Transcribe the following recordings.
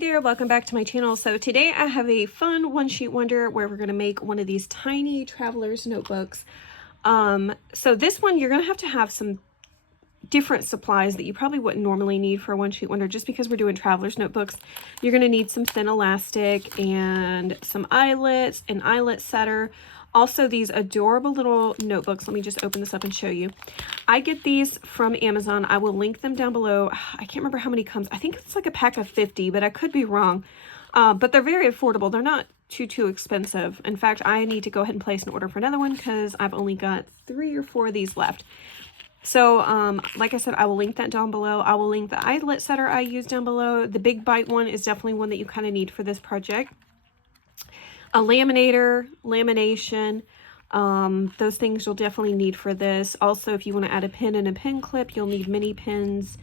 there, welcome back to my channel. So today I have a fun one sheet wonder where we're going to make one of these tiny traveler's notebooks. So this one you're going to have some different supplies that you probably wouldn't normally need for a one sheet wonder, just because we're doing traveler's notebooks. You're going to need some thin elastic and some eyelets, an eyelet setter. Also these adorable little notebooks. Let me just open this up and show you. I get these from Amazon. I will link them down below. I can't remember how many comes. I think it's like a pack of 50, but I could be wrong. But they're very affordable. They're not too expensive. In fact, I need to go ahead and place an order for another one because I've only got 3 or 4 of these left. So, like I said, I will link that down below. I will link the eyelet setter I use down below. The Big Bite one is definitely one that you kind of need for this project. A laminator, lamination, those things you'll definitely need for this. Also, if you want to add a pin and a pin clip, you'll need mini pins.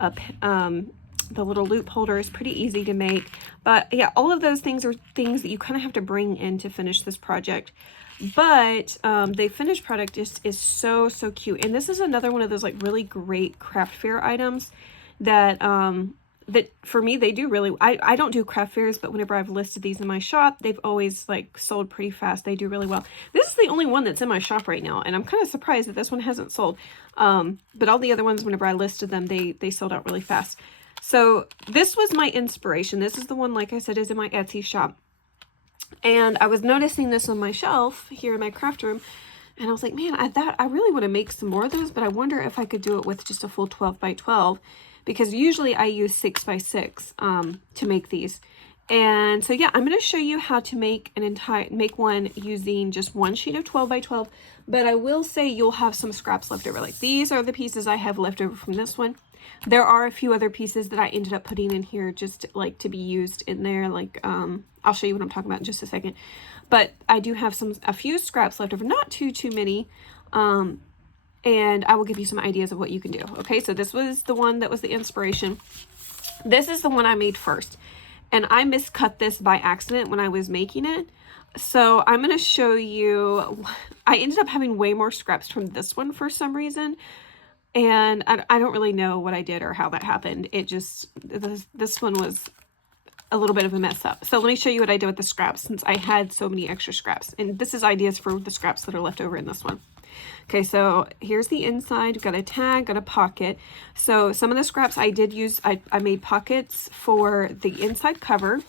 The little loop holder is pretty easy to make. But yeah, all of those things are things that you kind of have to bring in to finish this project. But the finished product is so cute. And this is another one of those like really great craft fair items that that for me, they do really, I don't do craft fairs, but whenever I've listed these in my shop, they've always like sold pretty fast. They do really well. This is the only one that's in my shop right now, and I'm kind of surprised that this one hasn't sold. But all the other ones, whenever I listed them, they sold out really fast. So this was my inspiration. This is the one, like I said, is in my Etsy shop. And I was noticing this on my shelf here in my craft room, and I was like, man, I really want to make some more of those, but I wonder if I could do it with just a full 12 by 12. Because usually I use 6 by 6 to make these. And so yeah, I'm going to show you how to make one using just one sheet of 12 by 12. But I will say you'll have some scraps left over. Like these are the pieces I have left over from this one. There are a few other pieces that I ended up putting in here just like to be used in there. Like I'll show you what I'm talking about in just a second. But I do have a few scraps left over, not too many. And I will give you some ideas of what you can do. Okay, so this was the one that was the inspiration. This is the one I made first. And I miscut this by accident when I was making it. So I'm going to show you. I ended up having way more scraps from this one for some reason. And I don't really know what I did or how that happened. It just, this one was a little bit of a mess up. So let me show you what I did with the scraps since I had so many extra scraps. And this is ideas for the scraps that are left over in this one. Okay, so here's the inside. Got a tag, got a pocket. So some of the scraps I did use, I made pockets for the inside cover.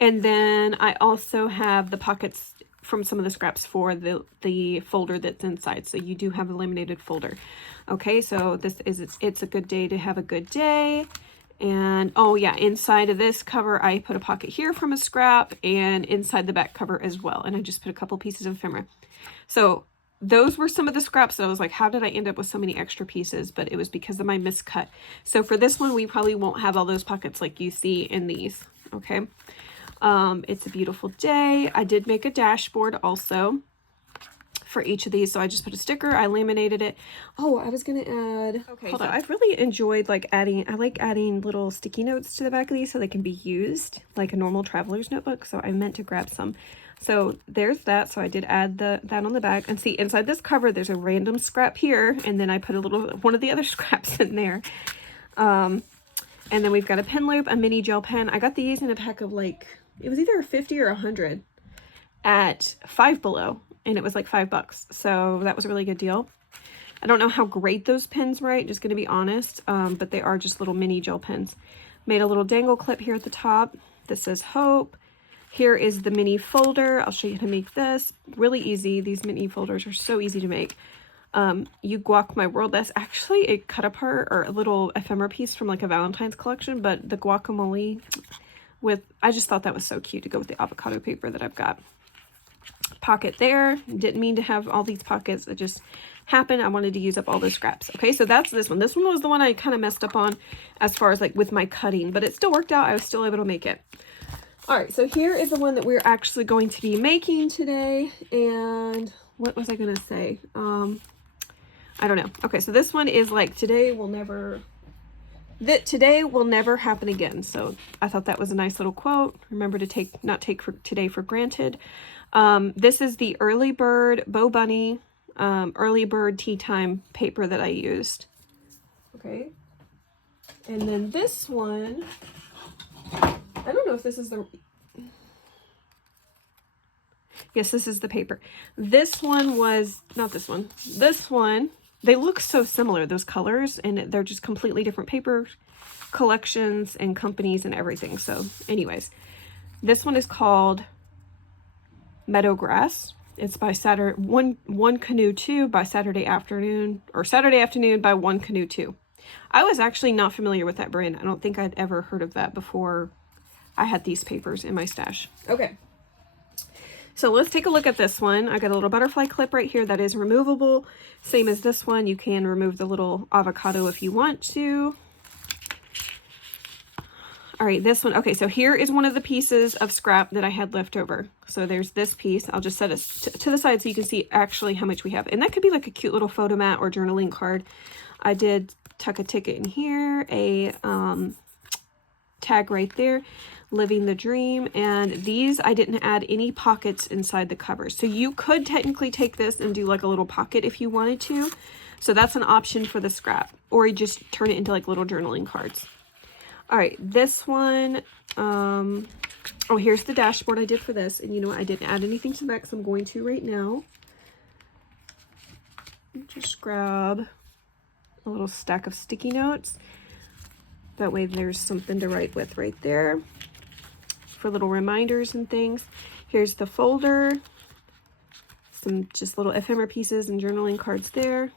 And then I also have the pockets from some of the scraps for the folder that's inside. So you do have a laminated folder. Okay, so it's a good day to have a good day. And oh yeah, inside of this cover, I put a pocket here from a scrap and inside the back cover as well. And I just put a couple pieces of ephemera. So those were some of the scraps that I was like, how did I end up with so many extra pieces? But it was because of my miscut. So for this one, we probably won't have all those pockets like you see in these. Okay. It's a beautiful day. I did make a dashboard also for each of these. So I just put a sticker, I laminated it. Oh, I was going to add, okay, hold on. I've really enjoyed like I like adding little sticky notes to the back of these so they can be used like a normal traveler's notebook. So I meant to grab some. So there's that. So I did add that on the back, and see inside this cover, there's a random scrap here. And then I put one of the other scraps in there. And then we've got a pen loop, a mini gel pen. I got these in a pack of like, it was either 50 or 100 at Five Below. And it was like $5. So that was a really good deal. I don't know how great those pens write, just going to be honest. But they are just little mini gel pens. Made a little dangle clip here at the top. This says Hope. Here is the mini folder. I'll show you how to make this. Really easy. These mini folders are so easy to make. You guac my world. That's actually a cut apart or a little ephemera piece from like a Valentine's collection, but the guacamole I just thought that was so cute to go with the avocado paper that I've got. Pocket there. Didn't mean to have all these pockets. It just happened. I wanted to use up all those scraps. Okay, so that's this one. This one was the one I kind of messed up on as far as like with my cutting, but it still worked out. I was still able to make it. All right, so here is the one that we're actually going to be making today. And what was I going to say? I don't know. Okay, so this one is like today will never happen again. So I thought that was a nice little quote. Remember to not take today for granted. This is the Early Bird Bo Bunny Early Bird Tea Time paper that I used. Okay. And then this one know if this is the, yes, this is the paper. This one was, not this one, this one, they look so similar, those colors, and they're just completely different paper collections and companies and everything. So anyways, this one is called Meadowgrass. It's by Saturday, one Canoe 2 by Saturday Afternoon, or Saturday Afternoon by One Canoe 2. I was actually not familiar with that brand. I don't think I'd ever heard of that before I had these papers in my stash. Okay. So let's take a look at this one. I got a little butterfly clip right here that is removable. Same as this one. You can remove the little avocado if you want to. All right, this one. Okay, so here is one of the pieces of scrap that I had left over. So there's this piece. I'll just set it to the side so you can see actually how much we have. And that could be like a cute little photo mat or journaling card. I did tuck a ticket in here, a tag right there, living the dream. And these, I didn't add any pockets inside the covers. So you could technically take this and do like a little pocket if you wanted to. So that's an option for the scrap. Or you just turn it into like little journaling cards. All right, this one, oh, here's the dashboard I did for this. And you know what? I didn't add anything to that, so I'm going to right now. Just grab a little stack of sticky notes. That way there's something to write with right there for little reminders and things. Here's the folder. Some just little ephemera pieces and journaling cards there.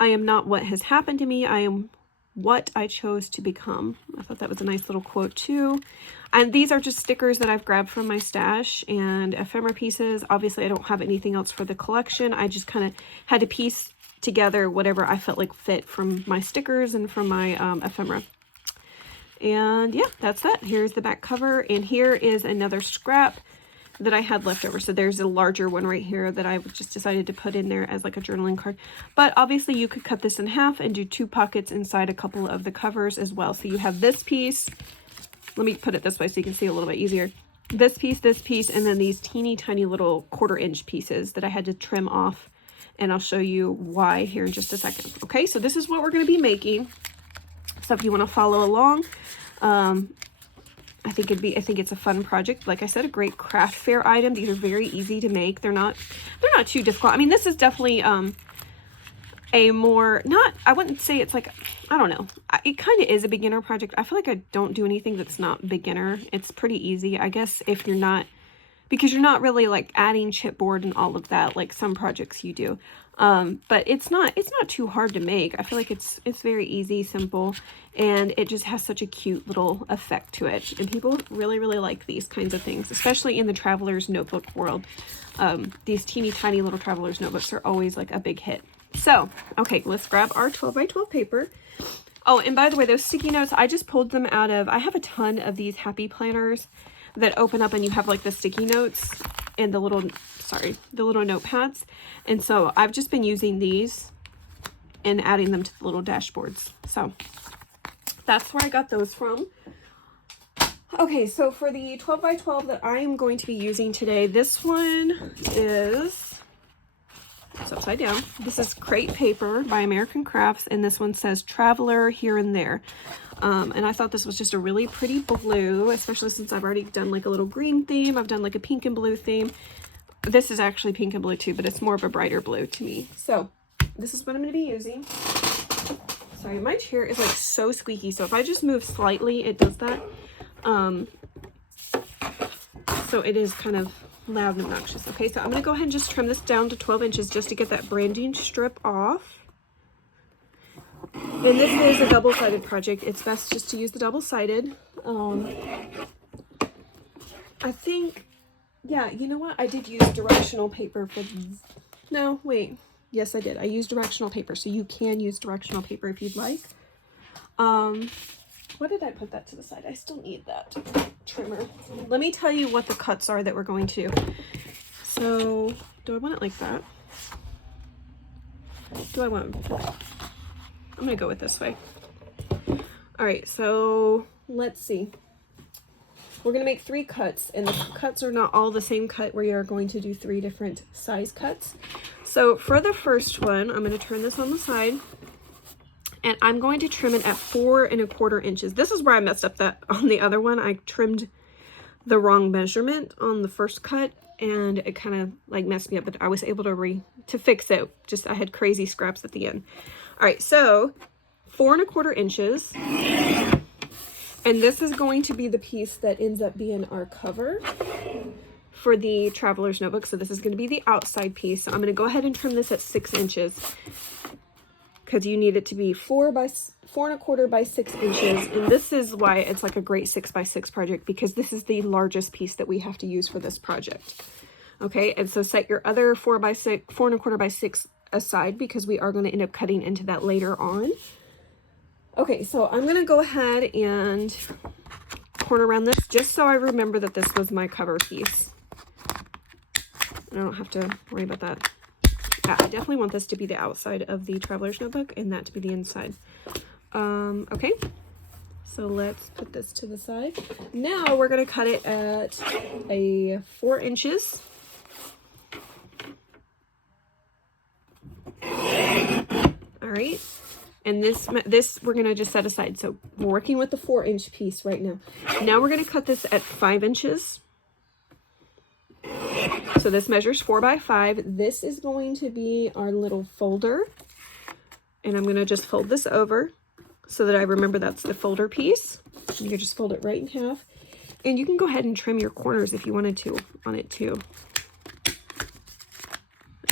I am not what has happened to me. I am what I chose to become. I thought that was a nice little quote too. And these are just stickers that I've grabbed from my stash and ephemera pieces. Obviously I don't have anything else for the collection. I just kind of had to piece together whatever I felt like fit from my stickers and from my ephemera. And yeah, that's that. Here's the back cover, and here is another scrap that I had left over. So there's a larger one right here that I just decided to put in there as like a journaling card. But obviously you could cut this in half and do 2 pockets inside a couple of the covers as well. So you have this piece. Let me put it this way so you can see a little bit easier. This piece, and then these teeny tiny little 1/4 inch pieces that I had to trim off. And I'll show you why here in just a second. Okay, so this is what we're going to be making. So if you want to follow along, I think it's a fun project. Like I said, a great craft fair item. These are very easy to make. They're not too difficult. I mean, this is definitely a more, I wouldn't say it's like, I don't know. It kind of is a beginner project. I feel like I don't do anything that's not beginner. It's pretty easy, I guess, if you're not, because you're not really like adding chipboard and all of that like some projects you do. But it's not too hard to make. I feel like it's very easy, simple, and it just has such a cute little effect to it. And people really, really like these kinds of things, especially in the traveler's notebook world. These teeny tiny little traveler's notebooks are always like a big hit. So, okay, let's grab our 12 by 12 paper. Oh, and by the way, those sticky notes, I just pulled them out of, I have a ton of these happy planners that open up and you have like the sticky notes and the little notepads. And so I've just been using these and adding them to the little dashboards. So that's where I got those from. Okay, so for the 12 by 12 that I am going to be using today, this one is, it's upside down. This is crepe paper by American Crafts, and this one says Traveler Here and There. And I thought this was just a really pretty blue, especially since I've already done like a little green theme. I've done like a pink and blue theme. This is actually pink and blue too, but it's more of a brighter blue to me. So this is what I'm going to be using. Sorry, my chair is like so squeaky. So if I just move slightly, it does that. So it is kind of loud and obnoxious. Okay, so I'm going to go ahead and just trim this down to 12 inches just to get that branding strip off. And this is a double-sided project. It's best just to use the double-sided. I think, yeah, you know what? I did use directional paper for, no, wait. Yes, I did. I used directional paper, so you can use directional paper if you'd like. What did I put that to the side? I still need that trimmer. Let me tell you what the cuts are that we're going to do. So, do I want it like that? Do I want, I'm going to go with this way. All right, so let's see. We're going to make 3 cuts, and the cuts are not all the same cut. We are going to do 3 different size cuts. So for the first one, I'm going to turn this on the side, and I'm going to trim it at 4 1/4 inches. This is where I messed up that on the other one. I trimmed the wrong measurement on the first cut, and it kind of like messed me up, but I was able to fix it. Just I had crazy scraps at the end. All right, so 4 1/4 inches, and this is going to be the piece that ends up being our cover for the traveler's notebook. So this is going to be the outside piece. So I'm going to go ahead and trim this at 6 inches because you need it to be 4 1/4 by 6 inches. And this is why it's like a great 6 by 6 project, because this is the largest piece that we have to use for this project. Okay, and so set your other 4 1/4 by 6 aside, because we are going to end up cutting into that later on. Okay, so I'm going to go ahead and corner around this just so I remember that this was my cover piece. I don't have to worry about that. Yeah, I definitely want this to be the outside of the traveler's notebook and that to be the inside. Okay, so let's put this to the side. Now we're going to cut it at a 4 inches. All right, and this we're going to just set aside. So we're working with the 4-inch piece right now. Now we're going to cut this at 5 inches. So this measures 4 by 5. This is going to be our little folder. And I'm going to just fold this over so that I remember that's the folder piece. You can just fold it right in half. And you can go ahead and trim your corners if you wanted to on it too.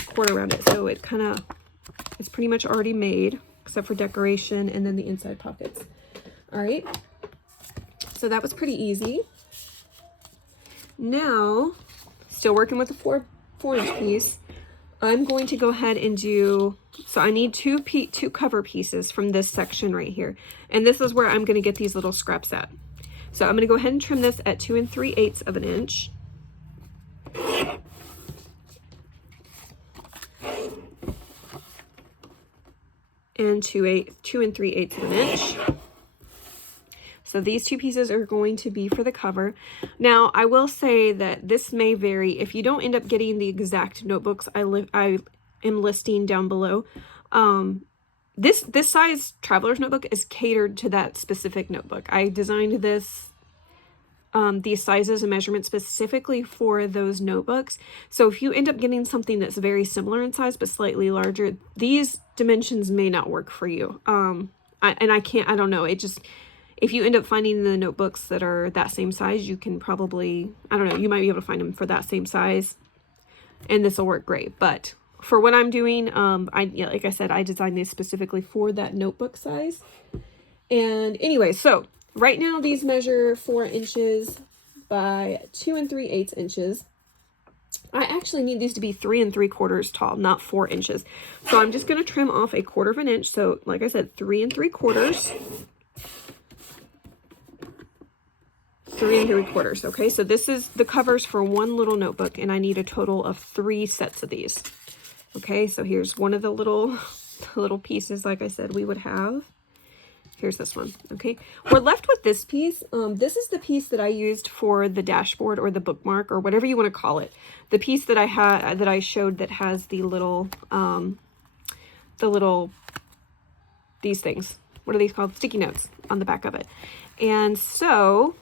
Quarter around it. So it it's pretty much already made, except for decoration and then the inside pockets. All right. So that was pretty easy. Now, still working with the 4-inch piece, I'm going to go ahead and do, so I need two cover pieces from this section right here. And this is where I'm going to get these little scraps at. So I'm going to go ahead and trim this at 2 3/8 of an inch. And 2 3/8 of an inch. So these two pieces are going to be for the cover. Now, I will say that this may vary. If you don't end up getting the exact notebooks I am listing down below, this size traveler's notebook is catered to that specific notebook. I designed this, these sizes and measurements specifically for those notebooks. So if you end up getting something that's very similar in size but slightly larger, these dimensions may not work for you. I don't know. It just, if you end up finding the notebooks that are that same size, you can probably, I don't know, you might be able to find them for that same size and this will work great. But for what I'm doing, like I said, I designed these specifically for that notebook size. And anyway, so right now these measure 4 inches by 2 3/8 inches. I actually need these to be 3 3/4 tall, not 4 inches. So I'm just going to trim off a 1/4 of an inch. So like I said, 3 3/4. 3 3/4. Okay, so this is the covers for one little notebook, and I need a total of 3 sets of these. Okay, so here's one of the little pieces, like I said, we would have. Here's this one. Okay, we're left with this piece. This is the piece that I used for the dashboard or the bookmark or whatever you want to call it. The piece that I showed that has the little these things. What are these called? Sticky notes on the back of it. And so,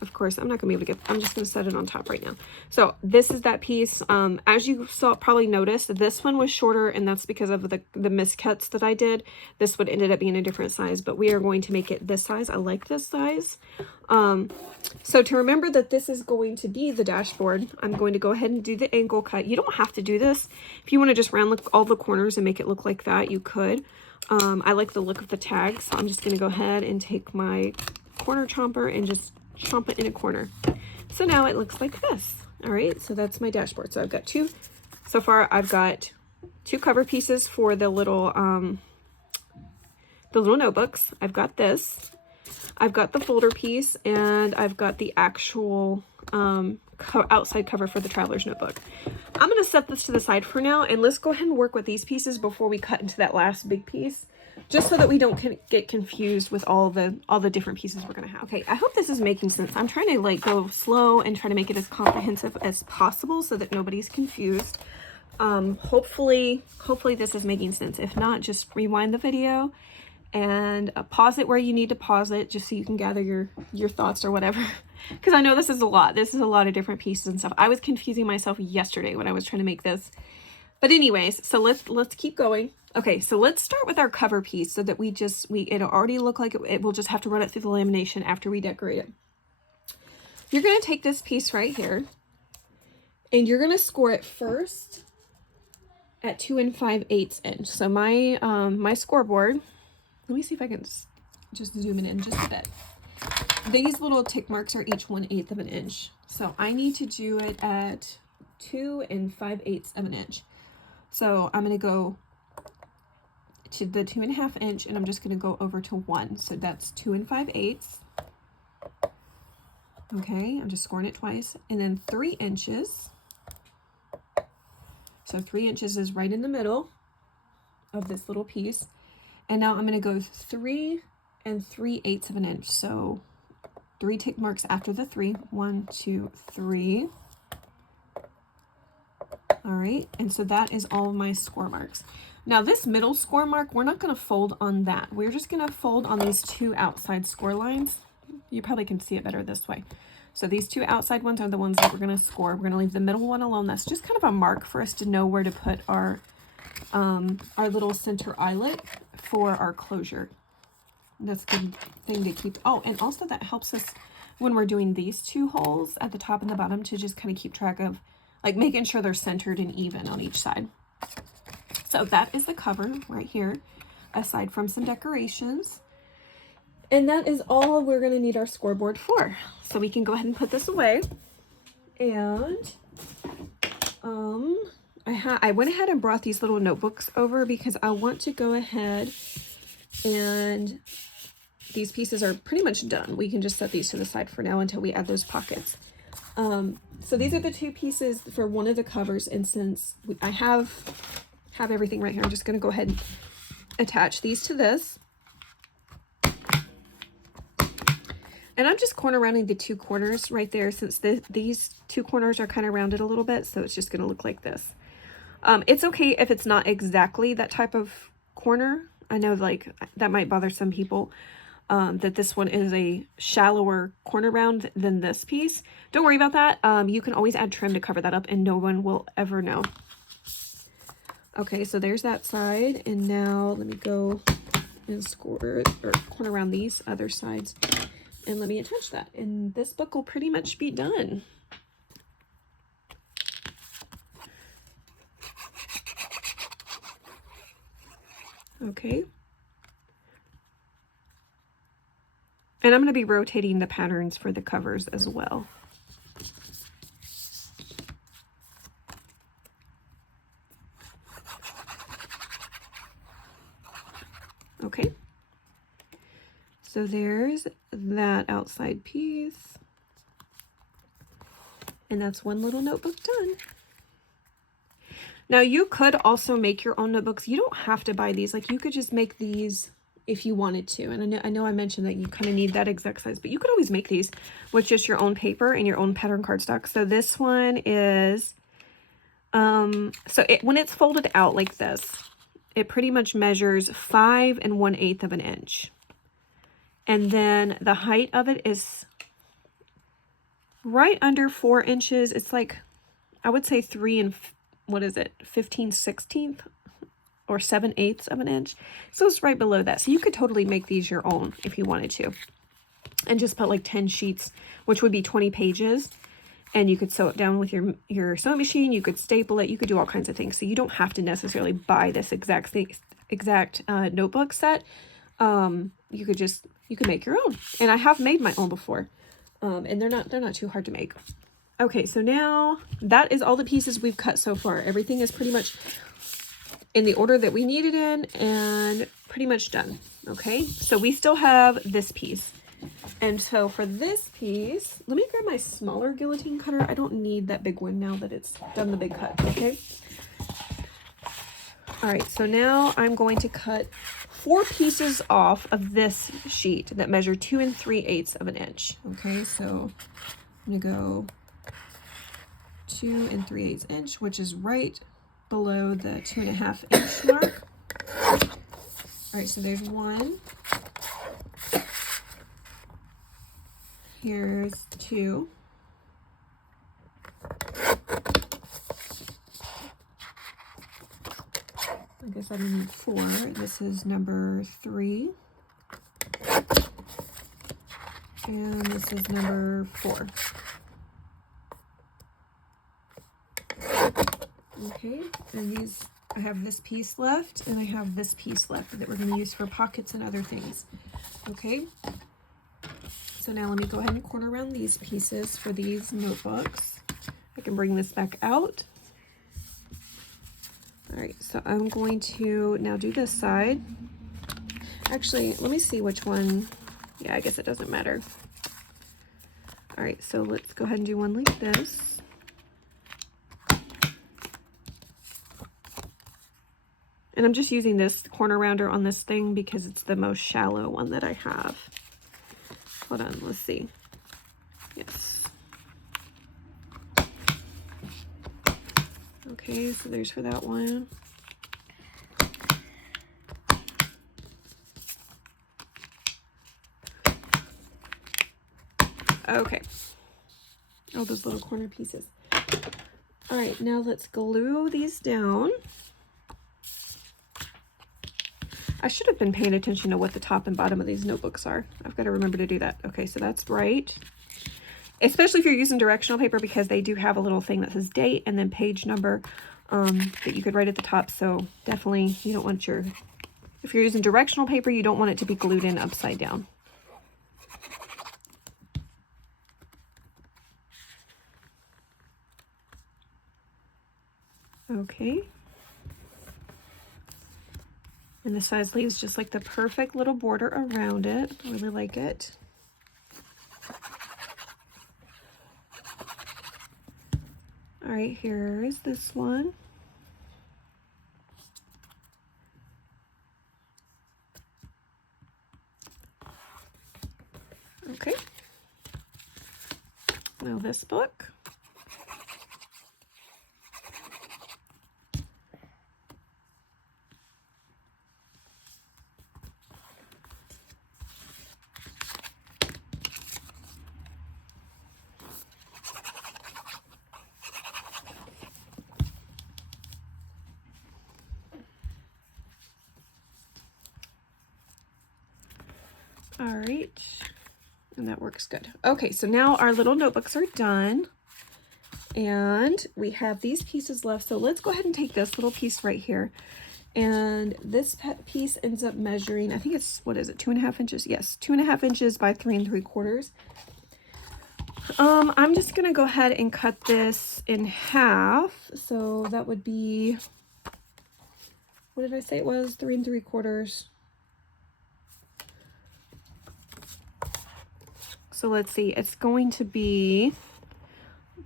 of course, I'm not gonna be able to I'm just gonna set it on top right now. So this is that piece. As you probably noticed, this one was shorter, and that's because of the miscuts that I did. This would ended up being a different size, but we are going to make it this size. I like this size. So to remember that this is going to be the dashboard, I'm going to go ahead and do the angle cut. You don't have to do this. If you want to just round look all the corners and make it look like that, you could. I like the look of the tag, so I'm just going to go ahead and take my corner chomper and just chomp it in a corner. So now it looks like this. All right, so that's my dashboard. So I've got so far I've got 2 cover pieces for the little notebooks. I've got this. I've got the folder piece, and I've got the actual outside cover for the traveler's notebook. I'm going to set this to the side for now, and let's go ahead and work with these pieces before we cut into that last big piece, just so that we don't get confused with all the different pieces we're going to have. Okay, I hope this is making sense. I'm trying to like go slow and try to make it as comprehensive as possible so that nobody's confused. Hopefully this is making sense. If not, just rewind the video and pause it where you need to pause it, just so you can gather your thoughts or whatever. Because I know this is a lot. This is a lot of different pieces and stuff. I was confusing myself yesterday when I was trying to make this. But anyways, so let's keep going. Okay, so let's start with our cover piece so that it'll already look like it will just have to run it through the lamination after we decorate it. You're going to take this piece right here and you're going to score it first at 2 5/8 inch. So my my scoreboard, let me see if I can just zoom it in just a bit. These little tick marks are each 1/8 of an inch. So I need to do it at 2 5/8 of an inch. So I'm going to go to the 2 1/2 inch and I'm just going to go over to 1. So that's 2 5/8. Okay, I'm just scoring it twice. And then 3 inches. So 3 inches is right in the middle of this little piece. And now I'm going to go 3 3/8 of an inch. So 3 tick marks after the 3. 1, 2, 3. All right, and so that is all of my score marks. Now this middle score mark, we're not going to fold on that. We're just going to fold on these 2 outside score lines. You probably can see it better this way. So these 2 outside ones are the ones that we're going to score. We're going to leave the middle one alone. That's just kind of a mark for us to know where to put our little center eyelet for our closure. That's a good thing to keep. Oh, and also that helps us when we're doing these 2 holes at the top and the bottom to just kind of keep track of, like, making sure they're centered and even on each side. So that is the cover right here, aside from some decorations. And that is all we're going to need our scoreboard for. So we can go ahead and put this away. And I went ahead and brought these little notebooks over because I want to go ahead and these pieces are pretty much done. We can just set these to the side for now until we add those pockets. So these are the 2 pieces for one of the covers, and since I have everything right here, I'm just going to go ahead and attach these to this. And I'm just corner rounding the 2 corners right there, since these 2 corners are kind of rounded a little bit, so it's just going to look like this. It's okay if it's not exactly that type of corner. I know, like, that might bother some people. That this one is a shallower corner round than this piece. Don't worry about that. You can always add trim to cover that up and no one will ever know. Okay, so there's that side. And now let me go and score or corner around these other sides. And let me attach that. And this book will pretty much be done. Okay. And I'm going to be rotating the patterns for the covers as well. Okay. So there's that outside piece. And that's one little notebook done. Now you could also make your own notebooks. You don't have to buy these. Like, you could just make these if you wanted to. And I know I mentioned that you kind of need that exact size, but you could always make these with just your own paper and your own pattern cardstock. So this one is, when it's folded out like this, it pretty much measures 5 1/8 of an inch. And then the height of it is right under 4 inches. It's like, I would say 15/16 or 7/8 of an inch. So it's right below that. So you could totally make these your own if you wanted to. And just put like 10 sheets, which would be 20 pages. And you could sew it down with your sewing machine. You could staple it. You could do all kinds of things. So you don't have to necessarily buy this exact notebook set. You could make your own. And I have made my own before. And they're not too hard to make. Okay, so now that is all the pieces we've cut so far. Everything is pretty much in the order that we need it in and pretty much done. Okay, so we still have this piece. And so for this piece, let me grab my smaller guillotine cutter. I don't need that big one now that it's done the big cut, okay? All right, so now I'm going to cut 4 pieces off of this sheet that measure 2 3/8 of an inch. Okay, so I'm gonna go 2 3/8 inch, which is right below the 2 1/2 inch mark. right, so there's one. Here's two. I guess I'm gonna need four. This is number 3. And this is number 4. Okay, and these, I have this piece left, and I have this piece left that we're going to use for pockets and other things. Okay, so now let me go ahead and corner around these pieces for these notebooks. I can bring this back out. All right, so I'm going to now do this side. Actually, let me see which one. Yeah, I guess it doesn't matter. All right, so let's go ahead and do one like this. And I'm just using this corner rounder on this thing because it's the most shallow one that I have. Hold on, let's see. Yes. Okay, so there's for that one. Okay. Oh, those little corner pieces. All right, now let's glue these down. I should have been paying attention to what the top and bottom of these notebooks are. I've got to remember to do that. Okay, so that's right. Especially if you're using directional paper, because they do have a little thing that says date and then page number that you could write at the top. So definitely you don't want your, if you're using directional paper, you don't want it to be glued in upside down. Okay. And the size leaves just like the perfect little border around it. I really like it. All right, here is this one. Okay. Now this book. All right, and that works good. Okay, so now our little notebooks are done, and we have these pieces left. So let's go ahead and take this little piece right here, and this piece ends up measuring, I think it's, what is it, 2.5 inches? Yes, 2.5 inches by 3 3/4. I'm just gonna go ahead and cut this in half. So that would be, what did I say it was? 3 3/4. So let's see, it's going to be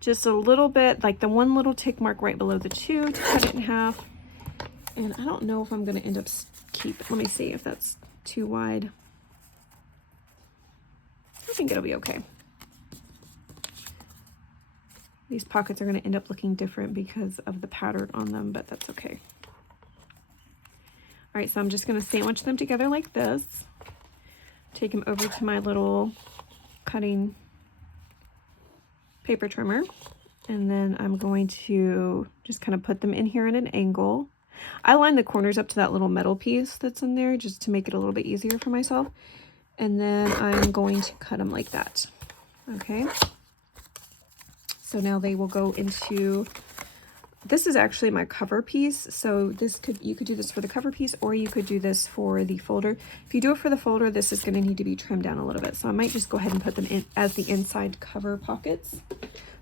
just a little bit, like the one little tick mark right below the 2 to cut it in half. And I don't know if I'm going to end up let me see if that's too wide. I think it'll be okay. These pockets are going to end up looking different because of the pattern on them, but that's okay. All right, so I'm just going to sandwich them together like this. Take them over to my little cutting paper trimmer, and then I'm going to just kind of put them in here at an angle. I line the corners up to that little metal piece that's in there just to make it a little bit easier for myself, and then I'm going to cut them like that. Okay, so now they will go into, this is actually my cover piece, so you could do this for the cover piece, or you could do this for the folder. If you do it for the folder, this is going to need to be trimmed down a little bit, so I might just go ahead and put them in as the inside cover pockets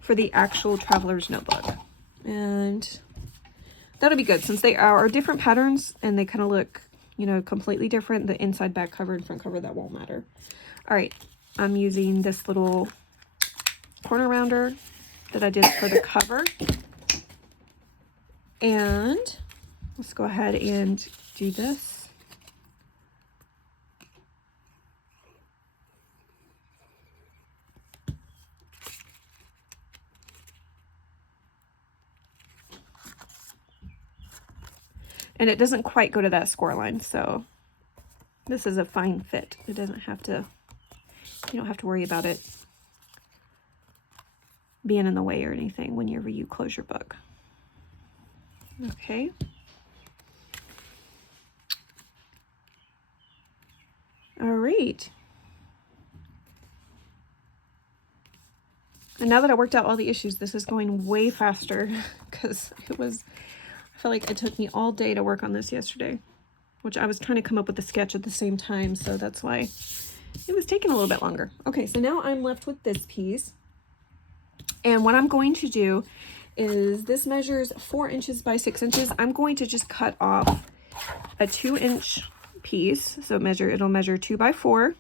for the actual traveler's notebook. And that'll be good, since they are different patterns and they kind of look, you know, completely different. The inside, back cover, and front cover, that won't matter. All right, I'm using this little corner rounder that I did for the cover. And let's go ahead and do this. And it doesn't quite go to that score line, so This is a fine fit. It doesn't have to, you don't have to worry about it being in the way or anything whenever you close your book. Okay. All right. And now that I worked out all the issues, this is going way faster because I feel like it took me all day to work on this yesterday, which I was trying to come up with the sketch at the same time. So that's why it was taking a little bit longer. Okay, so now I'm left with this piece. And what I'm going to do is, this measures 4 inches by 6 inches. I'm going to just cut off a 2-inch piece. So it'll measure 2 by 4.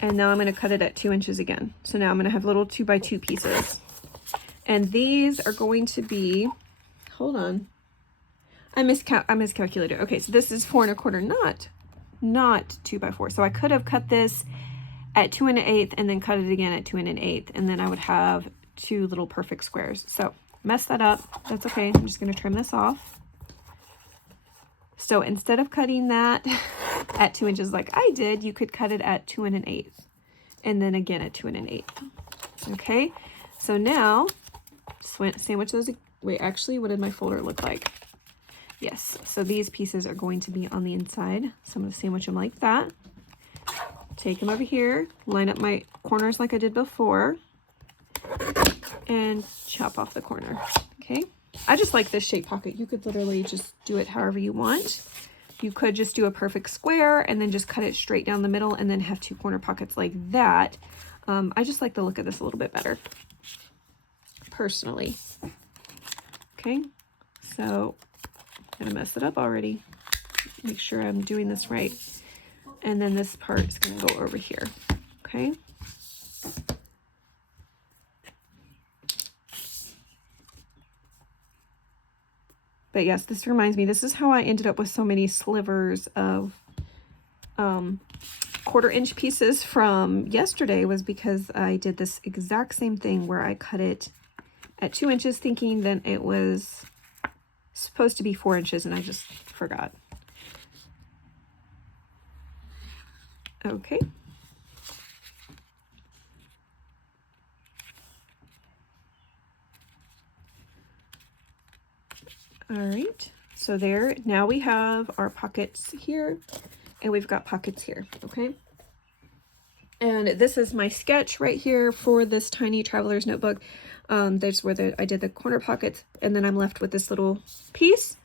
And now I'm going to cut it at 2 inches again. So now I'm going to have little 2 by 2 pieces. And these are going to be, hold on, I miscalculated. Okay, so this is 4 1/4, not 2 by 4. So I could have cut this at 2 1/8 and then cut it again at 2 1/8, and then I would have 2 little perfect squares. So messed that up. That's okay. I'm just going to trim this off. So instead of cutting that at 2 inches like I did, you could cut it at 2 1/8 and then again at 2 1/8. Okay, so now sandwich those. Wait, actually, what did my folder look like? Yes, so these pieces are going to be on the inside. So I'm going to sandwich them like that. Take them over here, line up my corners like I did before, and chop off the corner. Okay, I just like this shape pocket. You could literally just do it however you want. You could just do a perfect square and then just cut it straight down the middle and then have 2 corner pockets like that. I just like the look of this a little bit better, personally. Okay, so I'm gonna mess it up already. Make sure I'm doing this right. And then this part is gonna go over here, okay? But yes, this reminds me, this is how I ended up with so many slivers of 1/4-inch pieces from yesterday, was because I did this exact same thing where I cut it at 2 inches thinking that it was supposed to be 4 inches, and I just forgot. Okay. All right, so there, now we have our pockets here and we've got pockets here, okay? And this is my sketch right here for this tiny traveler's notebook. There's where I did the corner pockets, and then I'm left with this little piece.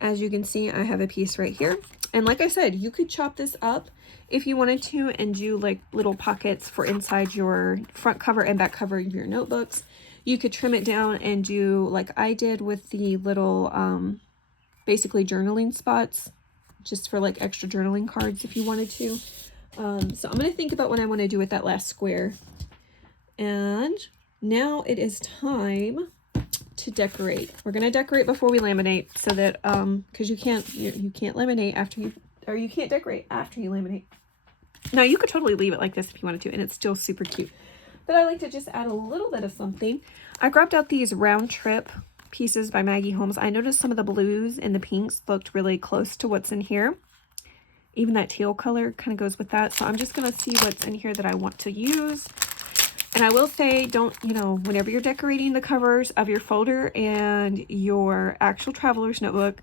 As you can see, I have a piece right here. And like I said, you could chop this up if you wanted to and do like little pockets for inside your front cover and back cover of your notebooks. You could trim it down and do like I did with the little basically journaling spots, just for like extra journaling cards if you wanted to. So I'm going to think about what I want to do with that last square. And now it is time to decorate. We're going to decorate before we laminate, so that because you can't laminate after you, or you can't decorate after you laminate. Now you could totally leave it like this if you wanted to, and it's still super cute. But I like to just add a little bit of something. I grabbed out these round trip pieces by Maggie Holmes. I noticed some of the blues and the pinks looked really close to what's in here. Even that teal color kind of goes with that. So I'm just going to see what's in here that I want to use. And I will say, don't, whenever you're decorating the covers of your folder and your actual traveler's notebook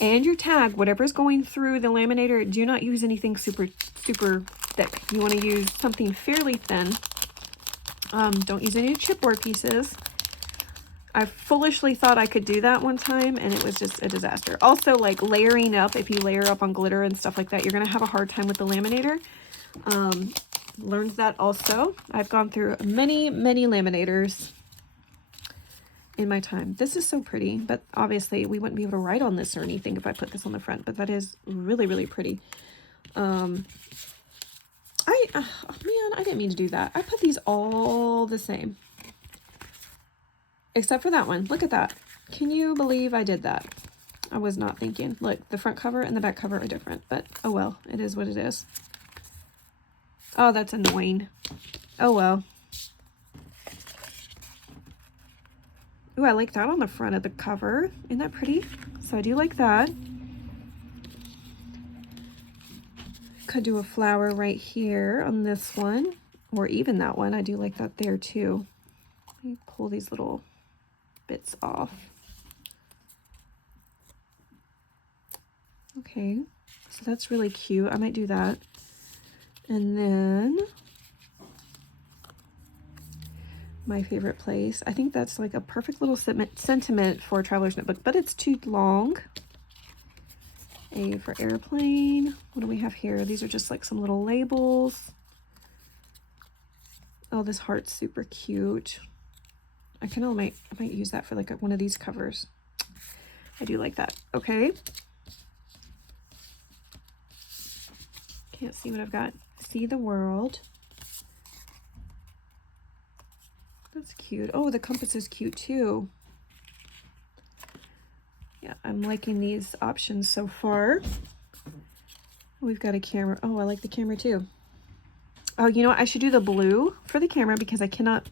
and your tag, whatever's going through the laminator, do not use anything super, super thick. You want to use something fairly thin. Don't use any chipboard pieces. I foolishly thought I could do that one time, and it was just a disaster. Also, like layering up, if you layer up on glitter and stuff like that, you're going to have a hard time with the laminator. Learned that also. I've gone through many, many laminators in my time. This is so pretty, but obviously we wouldn't be able to write on this or anything if I put this on the front, but that is really, really pretty. Man, I didn't mean to do that. I put these all the same. Except for that one. Look at that. Can you believe I did that? I was not thinking. Look, the front cover and the back cover are different, but oh well, it is what it is. Oh, that's annoying. Oh well. Ooh, I like that on the front of the cover. Isn't that pretty? So I do like that. could do a flower right here on this one, or even that one. I do like that there too. Let me pull these little bits off. Okay, so that's really cute. I might do that. And then my favorite place. I think that's like a perfect little sentiment for a traveler's notebook, but it's too long. A for airplane. What do we have here? These are just like some little labels. Oh, this heart's super cute. I might use that for like one of these covers. I do like that. Okay. Can't see what I've got. See the world. That's cute. Oh, the compass is cute too. Yeah, I'm liking these options so far. We've got a camera. Oh, I like the camera too. Oh, you know what? I should do the blue for the camera because I cannot,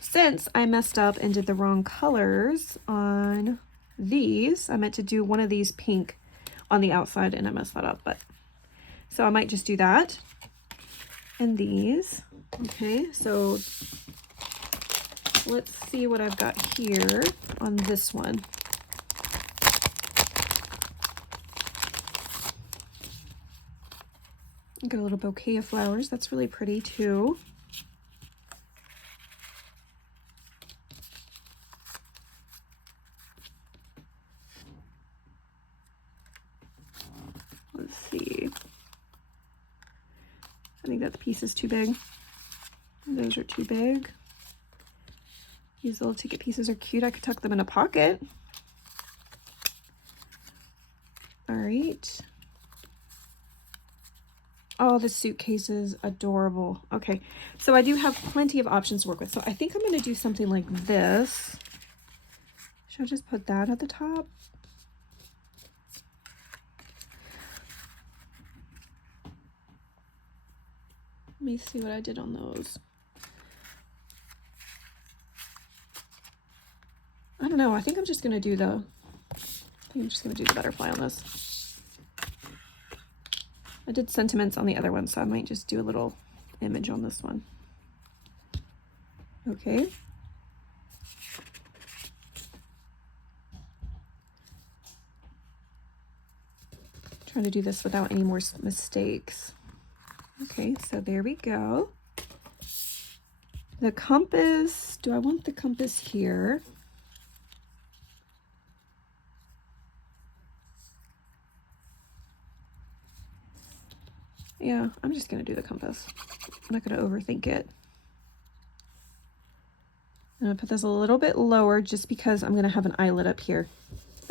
since I messed up and did the wrong colors on these. I meant to do one of these pink on the outside and I messed that up, but so I might just do that. And these. Okay, so let's see what I've got here on this one. Got a little bouquet of flowers. That's really pretty too. Let's see. I think that piece is too big. Those are too big. These little ticket pieces are cute. I could tuck them in a pocket. All right. Oh, the suitcase is adorable. Okay, so I do have plenty of options to work with. So I think I'm going to do something like this. Should I just put that at the top? Let me see what I did on those. I don't know. I think I'm just going to do the butterfly on this. I did sentiments on the other one, so I might just do a little image on this one. Okay. Trying to do this without any more mistakes. Okay, so there we go. The compass, do I want the compass here? Yeah, I'm just going to do the compass. I'm not going to overthink it. I'm going to put this a little bit lower just because I'm going to have an eyelet up here.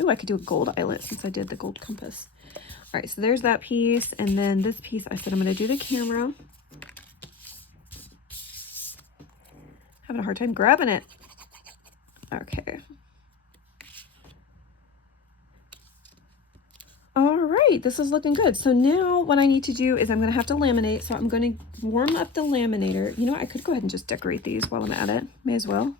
Oh, I could do a gold eyelet since I did the gold compass. All right, so there's that piece. And then this piece, I said I'm going to do the camera. Having a hard time grabbing it. Okay. All right, this is looking good. So now what I need to do is I'm going to have to laminate. So I'm going to warm up the laminator. You know, I could go ahead and just decorate these while I'm at it. May as well.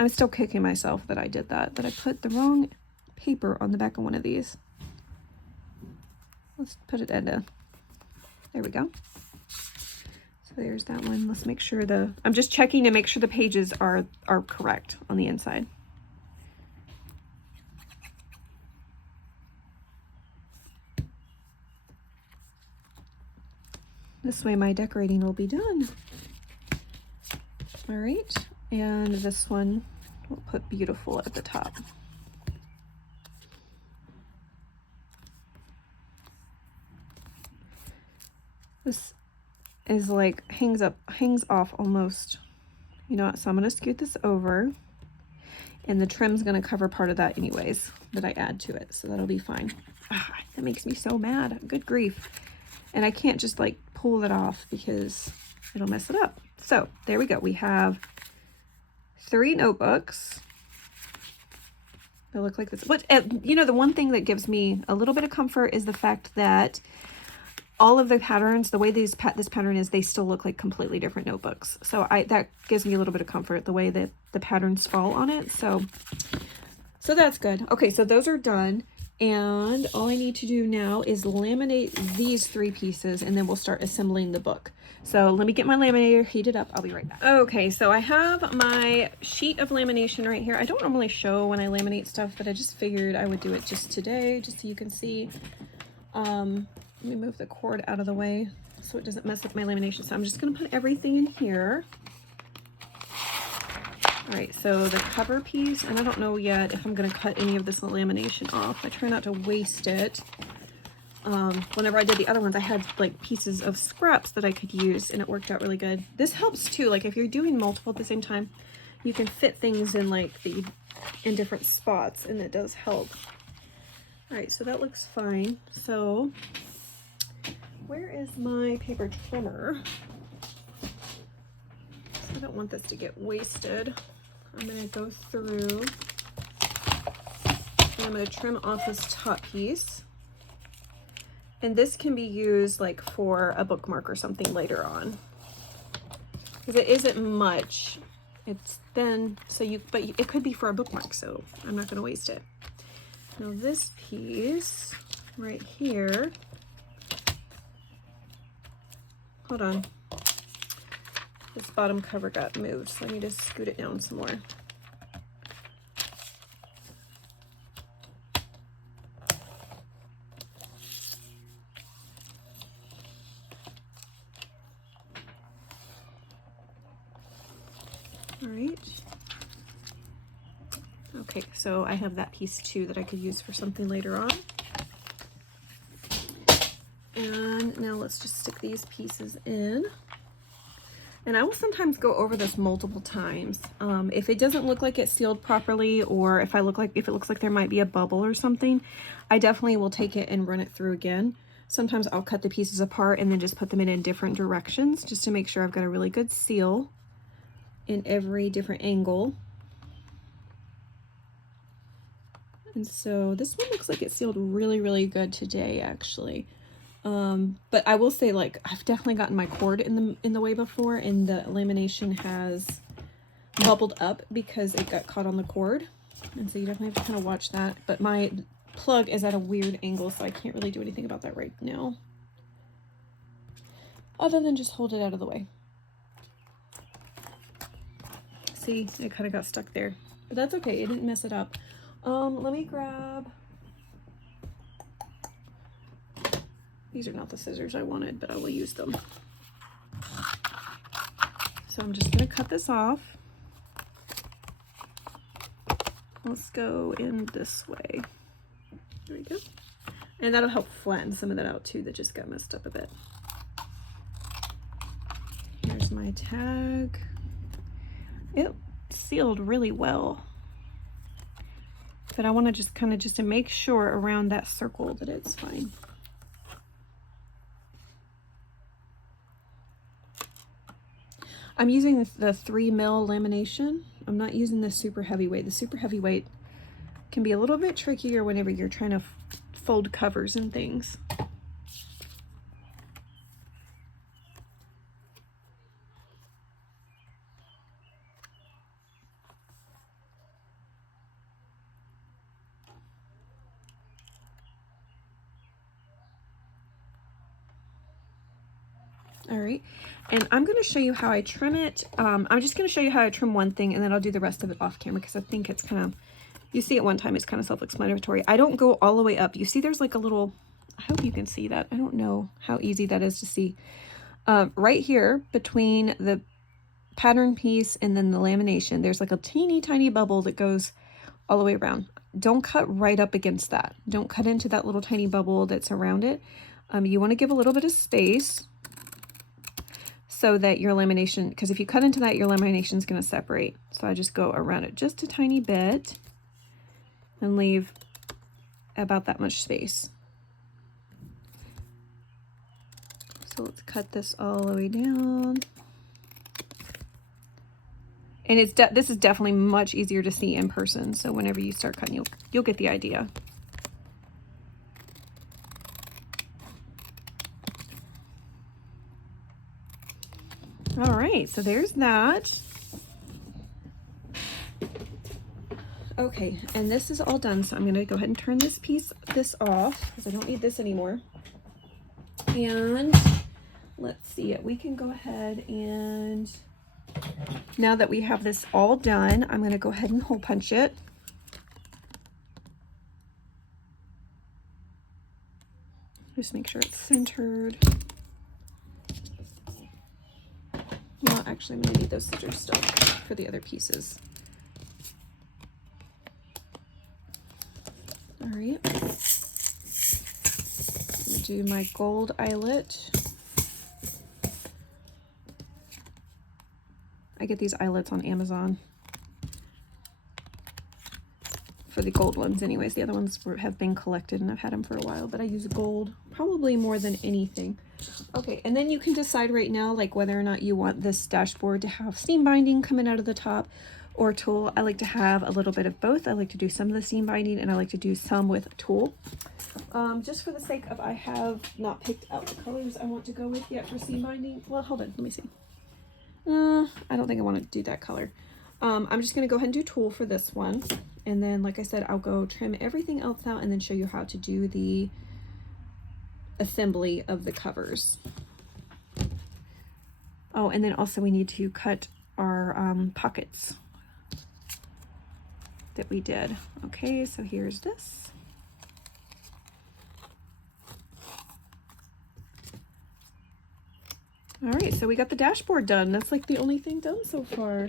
I'm still kicking myself that I did that I put the wrong paper on the back of one of these. Let's put it into, there we go. So there's that one. Let's make sure I'm just checking to make sure the pages are correct on the inside. This way my decorating will be done. All right, and this one we'll put beautiful at the top. This is like hangs off almost, you know what, so I'm gonna scoot this over and the trim's gonna cover part of that anyways that I add to it, so that'll be fine. That makes me so mad, good grief. And I can't just like pull it off because it'll mess it up. So there we go. We have 3 notebooks that look like this. But you know, the one thing that gives me a little bit of comfort is the fact that all of the patterns, the way this pattern is, they still look like completely different notebooks. So that gives me a little bit of comfort, the way that the patterns fall on it. So that's good. Okay, so those are done. And all I need to do now is laminate these 3 pieces, and then we'll start assembling the book. So let me get my laminator heated up. I'll be right back. Okay, so I have my sheet of lamination right here. I don't normally show when I laminate stuff, but I just figured I would do it just today, just so you can see. Let me move the cord out of the way so it doesn't mess up my lamination. So I'm just gonna put everything in here. All right, so the cover piece, and I don't know yet if I'm gonna cut any of this lamination off. I try not to waste it. Whenever I did the other ones, I had like pieces of scraps that I could use, and it worked out really good. This helps too, like if you're doing multiple at the same time, you can fit things in like in different spots, and it does help. All right, so that looks fine. So where is my paper trimmer? I don't want this to get wasted. I'm gonna go through and I'm gonna trim off this top piece. And this can be used like for a bookmark or something later on. Because it isn't much. It's thin, so but it could be for a bookmark, so I'm not gonna waste it. Now this piece right here, hold on. This bottom cover got moved, so I need to scoot it down some more. All right. Okay, so I have that piece too that I could use for something later on. And now let's just stick these pieces in. And I will sometimes go over this multiple times. If it doesn't look like it's sealed properly, or if it looks like there might be a bubble or something, I definitely will take it and run it through again. Sometimes I'll cut the pieces apart and then just put them in different directions just to make sure I've got a really good seal in every different angle. And so this one looks like it's sealed really, really good today, actually. But I will say, like, I've definitely gotten my cord in the way before, and the lamination has bubbled up because it got caught on the cord. And so you definitely have to kind of watch that. But my plug is at a weird angle, so I can't really do anything about that right now, other than just hold it out of the way. See, it kind of got stuck there, but that's okay. It didn't mess it up. Let me grab... These are not the scissors I wanted, but I will use them. So I'm just gonna cut this off. Let's go in this way. There we go. And that'll help flatten some of that out too that just got messed up a bit. Here's my tag. It sealed really well. But I want to just kind of to make sure around that circle that it's fine. I'm using the 3mm lamination. I'm not using the super heavyweight. The super heavyweight can be a little bit trickier whenever you're trying to fold covers and things. All right, and I'm going to show you how I trim it. I'm just going to show you how I trim one thing, and then I'll do the rest of it off camera, because I think it's kind of, you see it one time, it's kind of self-explanatory. I don't go all the way up. You see there's like a little, I hope you can see that. I don't know how easy that is to see. Right here between the pattern piece and then the lamination, there's like a teeny tiny bubble that goes all the way around. Don't cut right up against that. Don't cut into that little tiny bubble that's around it. You want to give a little bit of space so that your lamination, because if you cut into that, your lamination is going to separate. So I just go around it just a tiny bit and leave about that much space. So let's cut this all the way down. And this is definitely much easier to see in person. So whenever you start cutting, you'll get the idea. All right, so there's that. Okay, and this is all done, so I'm going to go ahead and turn this off because I don't need this anymore. And let's see, we can go ahead and, now that we have this all done, I'm going to go ahead and hole punch it. Just make sure it's centered. Well, actually, I'm going to need those scissors still for the other pieces. All right. I'm going to do my gold eyelet. I get these eyelets on Amazon for the gold ones anyways. The other ones have been collected and I've had them for a while, but I use gold probably more than anything. Okay, and then you can decide right now like whether or not you want this dashboard to have seam binding coming out of the top or tulle. I like to have a little bit of both. I like to do some of the seam binding and I like to do some with tulle. Just for the sake of, I have not picked out the colors I want to go with yet for seam binding. Well, hold on, let me see. I don't think I want to do that color. I'm just going to go ahead and do tulle for this one. And then, like I said, I'll go trim everything else out and then show you how to do the assembly of the covers. Oh, and then also we need to cut our pockets that we did. Okay, so here's this. All right, so we got the dashboard done. That's like the only thing done so far.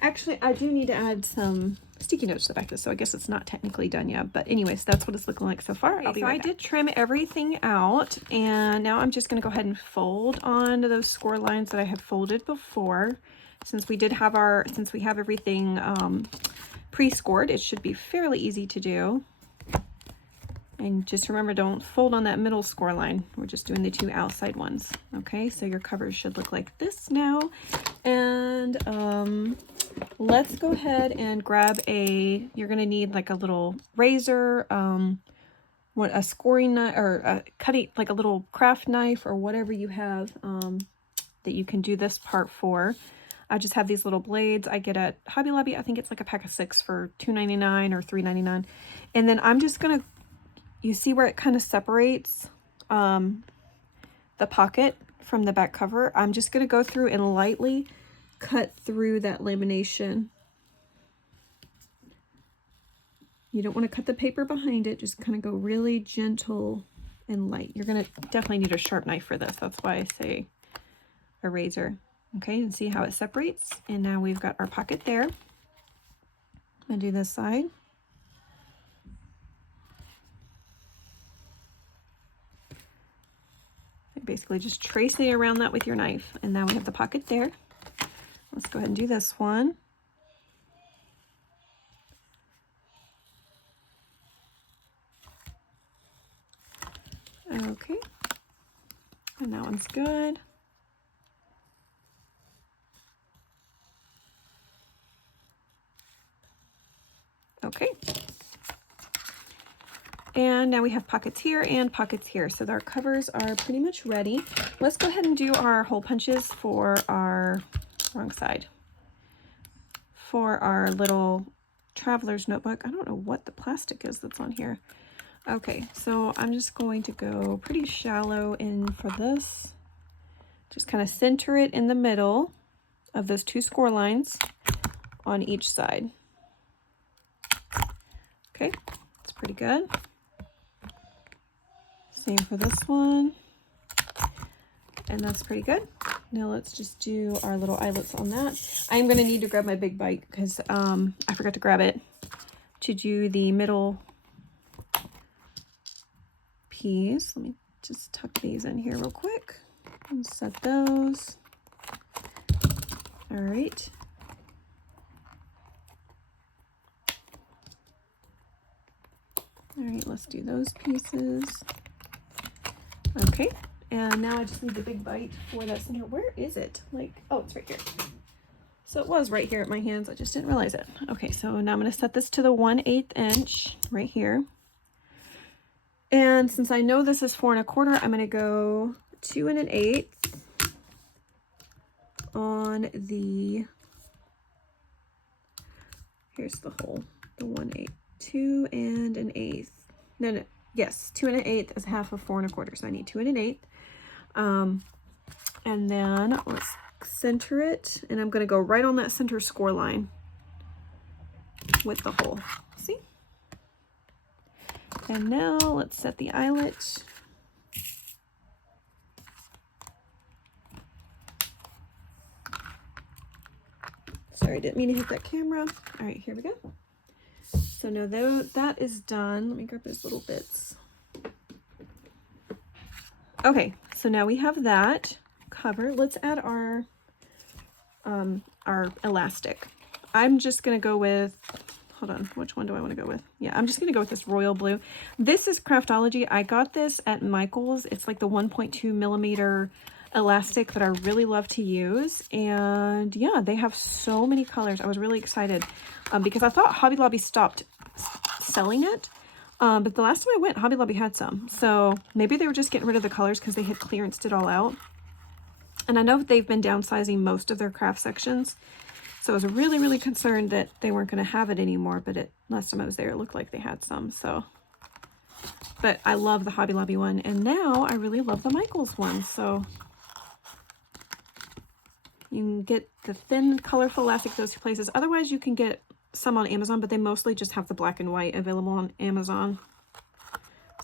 Actually, I do need to add some sticky notes to the back of this, so I guess it's not technically done yet. But anyways, that's what it's looking like so far. Okay, I'll be right back. I did trim everything out, and now I'm just going to go ahead and fold onto those score lines that I had folded before. Since we have everything pre-scored, it should be fairly easy to do. And just remember, don't fold on that middle score line. We're just doing the two outside ones. Okay, so your covers should look like this now. And let's go ahead and grab you're gonna need like a little razor, a scoring knife, or a cutting, like a little craft knife or whatever you have that you can do this part for. I just have these little blades I get at Hobby Lobby. I think it's like a pack of 6 for $2.99 or $3.99. And then I'm just gonna, you see where it kind of separates the pocket from the back cover? I'm just going to go through and lightly cut through that lamination. You don't want to cut the paper behind it. Just kind of go really gentle and light. You're going to definitely need a sharp knife for this. That's why I say a razor. Okay, and see how it separates? And now we've got our pocket there. I'm going to do this side. Basically just tracing around that with your knife, and now we have the pocket there. Let's go ahead and do this one. Okay, and that one's good. Okay. And now we have pockets here and pockets here. So our covers are pretty much ready. Let's go ahead and do our hole punches for our, wrong side, for our little traveler's notebook. I don't know what the plastic is that's on here. Okay, so I'm just going to go pretty shallow in for this. Just kind of center it in the middle of those two score lines on each side. Okay, it's pretty good. Same for this one. And that's pretty good. Now let's just do our little eyelets on that. I'm going to need to grab my big bite because I forgot to grab it to do the middle piece. Let me just tuck these in here real quick and set those. All right. All right, let's do those pieces. Okay, and now I just need the big bite for that center. Where is it? Like, oh, it's right here. So it was right here at my hands. I just didn't realize it. Okay, so now I'm going to set this to the 1/8 inch right here. And since I know this is 4 1/4, I'm going to go 2 1/8 on the, here's the hole, So 1/8, 2 1/8. No, yes, 2 1/8 is half of 4 1/4. So I need 2 1/8. And then let's center it, and I'm going to go right on that center score line with the hole. See? And now let's set the eyelet. Sorry, I didn't mean to hit that camera. All right, here we go. So now that is done, let me grab those little bits. Okay, so now we have that cover. Let's add our elastic. I'm just gonna go with, hold on, which one do I want to go with? Yeah, I'm just gonna go with this royal blue. This is Craftology. I got this at Michael's. It's like the 1.2 millimeter elastic that I really love to use. And yeah, they have so many colors. I was really excited because I thought Hobby Lobby stopped selling it. But the last time I went, Hobby Lobby had some. So maybe they were just getting rid of the colors because they had clearanced it all out. And I know they've been downsizing most of their craft sections. So I was really, really concerned that they weren't going to have it anymore. But last time I was there, it looked like they had some. So, but I love the Hobby Lobby one. And now I really love the Michael's one. So you can get the thin, colorful elastic those two places. Otherwise, you can get some on Amazon, but they mostly just have the black and white available on Amazon.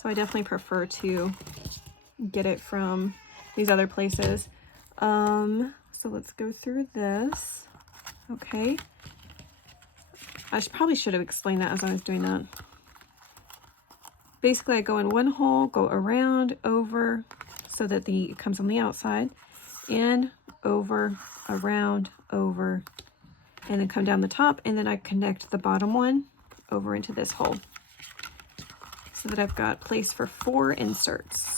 So I definitely prefer to get it from these other places. So let's go through this. Okay. I probably should have explained that as I was doing that. Basically, I go in one hole, go around, over, so that it comes on the outside, in, over, around, over, and then come down the top, and then I connect the bottom one over into this hole so that I've got place for 4 inserts.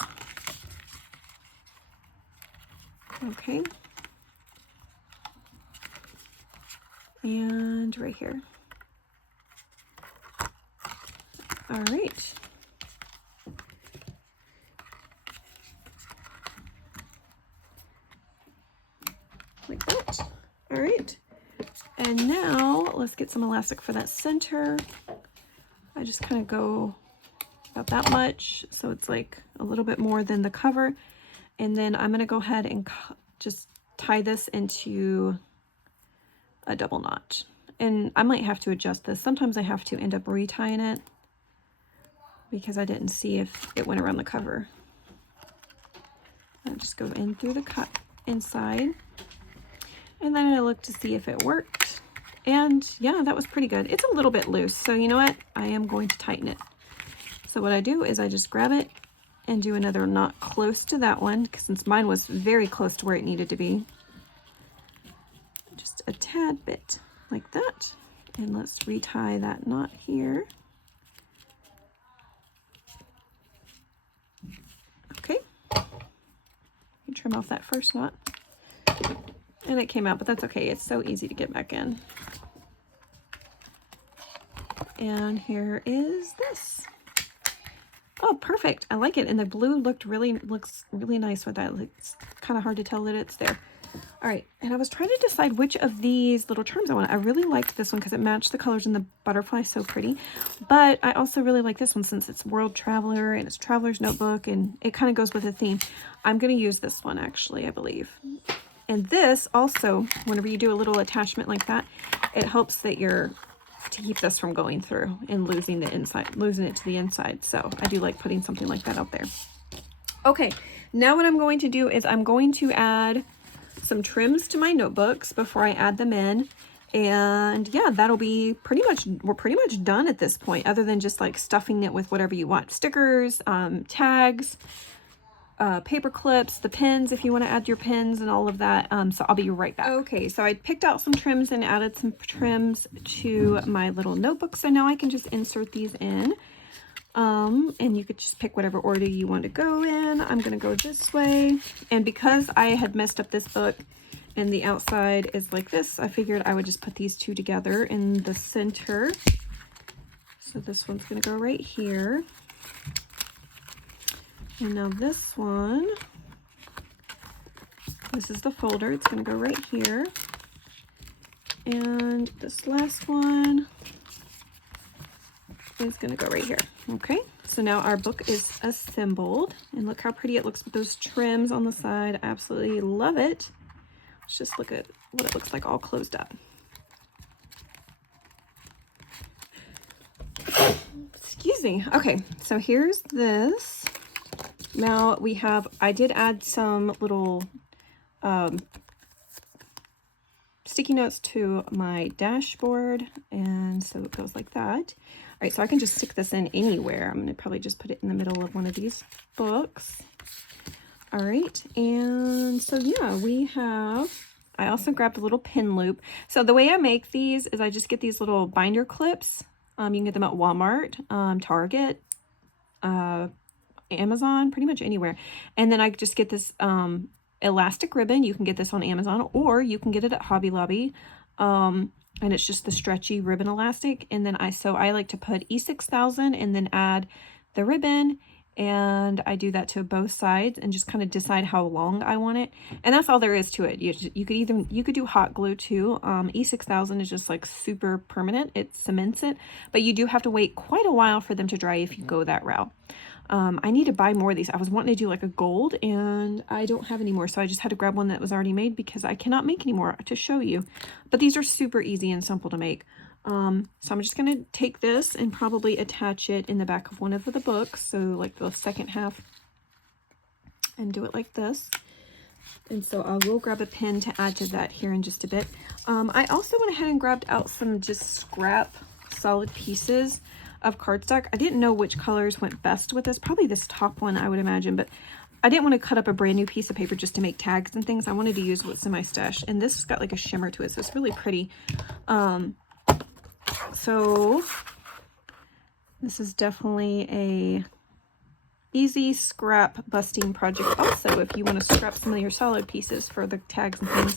Okay. And right here. All right. Like that. All right. And now let's get some elastic for that center. I just kind of go about that much, so it's like a little bit more than the cover. And then I'm going to go ahead and just tie this into a double knot. And I might have to adjust this. Sometimes I have to end up retying it because I didn't see if it went around the cover. I just go in through the cut inside, and then I look to see if it worked. And yeah, that was pretty good. It's a little bit loose, so you know what? I am going to tighten it. So what I do is I just grab it and do another knot close to that one, since mine was very close to where it needed to be. Just a tad bit like that. And let's retie that knot here. Okay. You trim off that first knot. And it came out, but that's okay. It's so easy to get back in. And here is this. Oh, perfect. I like it. And the blue looks really nice with that. It's kind of hard to tell that it's there. All right. And I was trying to decide which of these little charms I want. I really liked this one because it matched the colors in the butterfly so pretty. But I also really like this one since it's World Traveler and it's Traveler's Notebook and it kind of goes with the theme. I'm going to use this one actually, I believe. And this also, whenever you do a little attachment like that, it helps that to keep this from going through and losing it to the inside. So I do like putting something like that out there. Okay, now what I'm going to do is I'm going to add some trims to my notebooks before I add them in. And yeah, that'll be we're pretty much done at this point, other than just like stuffing it with whatever you want. Stickers, tags, paper clips, the pins if you want to add your pins and all of that. So I'll be right back. Okay, so I picked out some trims and added some trims to my little notebook. So now I can just insert these in. And you could just pick whatever order you want to go in. I'm going to go this way. And because I had messed up this book and the outside is like this, I figured I would just put these two together in the center. So this one's going to go right here. And now this one, this is the folder. It's going to go right here. And this last one is going to go right here. Okay, so now our book is assembled, and look how pretty it looks with those trims on the side. I absolutely love it. Let's just look at what it looks like all closed up. Excuse me. Okay, so here's this. Now we have, I did add some little sticky notes to my dashboard, and so it goes like that. All right, so I can just stick this in anywhere. I'm going to probably just put it in the middle of one of these books. All right, and so yeah, we have, I also grabbed a little pin loop. So the way I make these is I just get these little binder clips. You can get them at Walmart, Target, Amazon, pretty much anywhere. And then I just get this elastic ribbon. You can get this on Amazon, or you can get it at Hobby Lobby. And it's just the stretchy ribbon elastic. And then I like to put E6000 and then add the ribbon, and I do that to both sides and just kind of decide how long I want it. And that's all there is to it. You could do hot glue too. E6000 is just like super permanent. It cements it, but you do have to wait quite a while for them to dry if you go that route. I need to buy more of these. I was wanting to do like a gold, and I don't have any more, so I just had to grab one that was already made because I cannot make any more to show you. But these are super easy and simple to make. So I'm just going to take this and probably attach it in the back of one of the books, so like the second half, and do it like this. And so I will grab a pin to add to that here in just a bit. I also went ahead and grabbed out some just scrap solid pieces of cardstock. I didn't know which colors went best with this. Probably this top one, I would imagine, but I didn't want to cut up a brand new piece of paper just to make tags and things. I wanted to use what's in my stash, and this has got like a shimmer to it, so it's really pretty. So this is definitely a easy scrap busting project also, if you want to scrap some of your solid pieces for the tags and things.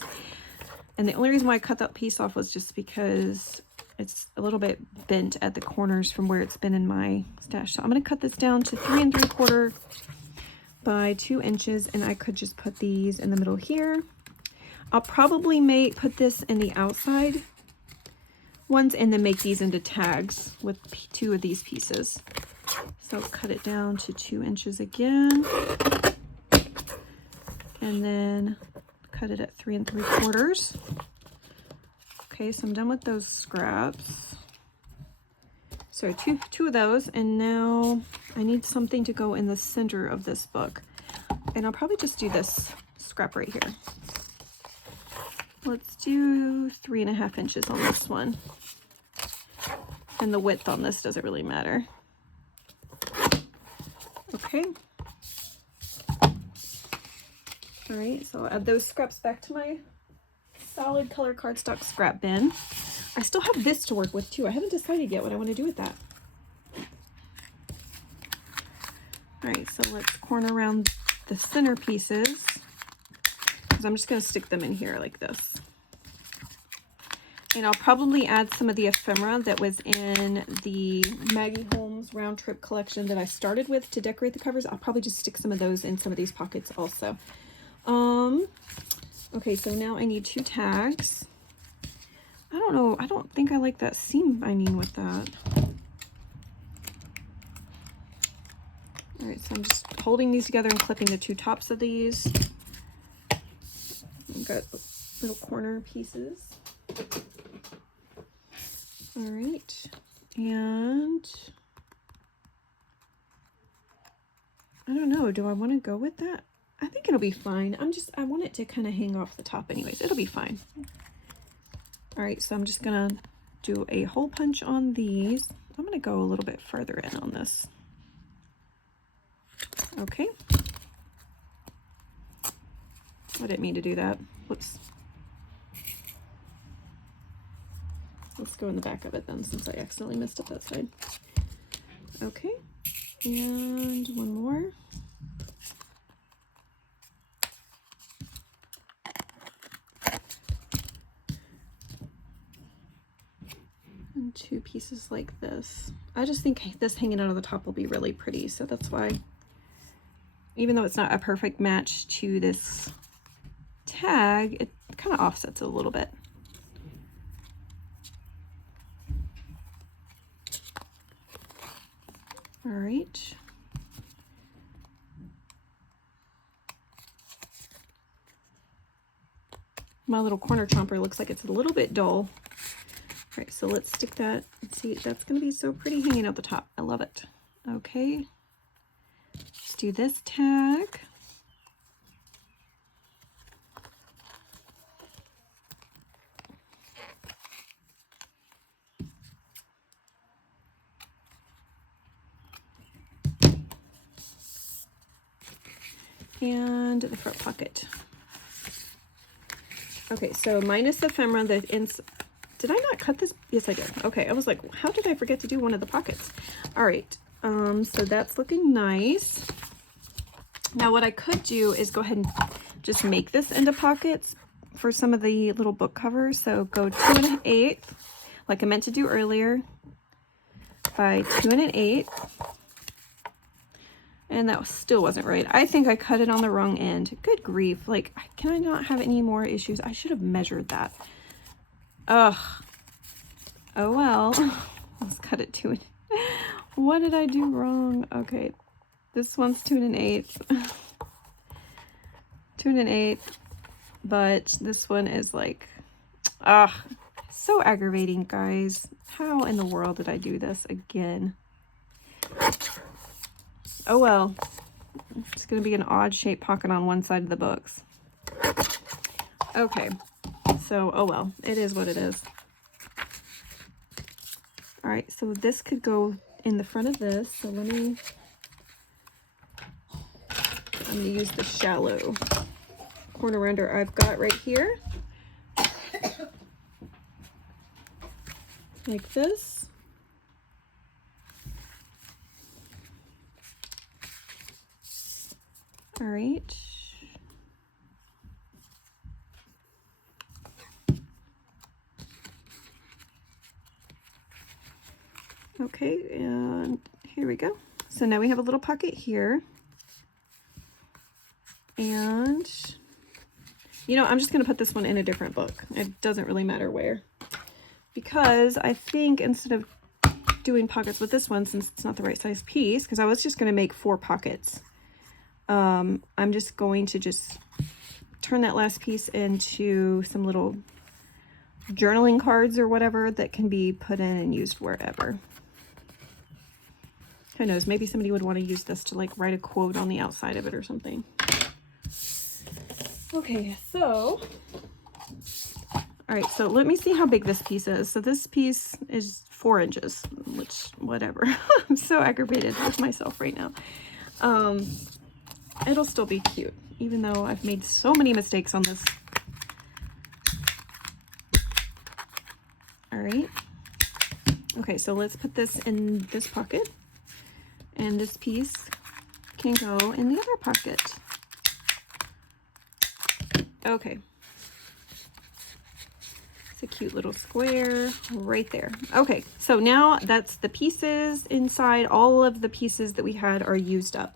And the only reason why I cut that piece off was just because it's a little bit bent at the corners from where it's been in my stash. So I'm going to cut this down to 3 3/4 by 2 inches, and I could just put these in the middle here. I'll probably put this in the outside ones and then make these into tags with 2 of these pieces. So cut it down to 2 inches again, and then cut it at 3 3/4. Okay, so I'm done with those scraps. So two of those, and now I need something to go in the center of this book. And I'll probably just do this scrap right here. Let's do 3 1/2 inches on this one. And the width on this doesn't really matter. Okay. All right, so I'll add those scraps back to my solid color cardstock scrap bin. I still have this to work with too. I haven't decided yet what I want to do with that. All right, so let's corner around the center pieces, because I'm just going to stick them in here like this. And I'll probably add some of the ephemera that was in the Maggie Holmes round trip collection that I started with to decorate the covers. I'll probably just stick some of those in some of these pockets also. Okay, so now I need 2 tags. I don't know, I don't think I like that seam binding with that. All right, so I'm just holding these together and clipping the 2 tops of these. I've got little corner pieces. All right, and I don't know, do I want to go with that? I think it'll be fine. I want it to kind of hang off the top anyways. It'll be fine. All right, so I'm just gonna do a hole punch on these. I'm gonna go a little bit further in on this. Okay. I didn't mean to do that. Whoops. Let's go in the back of it then, since I accidentally messed up that side. Okay, and one more. And 2 pieces like this. I just think this hanging out of the top will be really pretty, so that's why, even though it's not a perfect match to this tag, it kind of offsets it a little bit. All right. My little corner chomper looks like it's a little bit dull. All right, so let's stick that. Let's see, that's going to be so pretty hanging out the top. I love it. Okay. Let's do this tag. And the front pocket. Okay, so minus the ephemera, did I not cut this? Yes, I did. Okay, I was like, how did I forget to do one of the pockets? All right, so that's looking nice. Now what I could do is go ahead and just make this into pockets for some of the little book covers. So go 2 1/8, like I meant to do earlier, by 2 1/8. And that still wasn't right. I think I cut it on the wrong end. Good grief. Like, can I not have any more issues? I should have measured that. Ugh. Oh well. Let's cut it 2 What did I do wrong? Okay. This one's 2 1/8. 2 1/8. But this one is like, so aggravating, guys. How in the world did I do this again? Oh well, it's going to be an odd shaped pocket on one side of the books. Okay, so oh well, it is what it is. All right, so this could go in the front of this. So I'm going to use the shallow corner render I've got right here. Like this. All right. Okay, and here we go. So now we have a little pocket here. And, you know, I'm just going to put this one in a different book. It doesn't really matter where. Because I think instead of doing pockets with this one, since it's not the right size piece, because I was just going to make 4 pockets. I'm just going to turn that last piece into some little journaling cards or whatever that can be put in and used wherever. Who knows, maybe somebody would want to use this to like write a quote on the outside of it or something. Okay, so, all right, so let me see how big this piece is. So this piece is 4 inches, which, whatever. I'm so aggravated with myself right now. It'll still be cute, even though I've made so many mistakes on this. All right. Okay, so let's put this in this pocket. And this piece can go in the other pocket. Okay. It's a cute little square right there. Okay, so now that's the pieces inside. All of the pieces that we had are used up.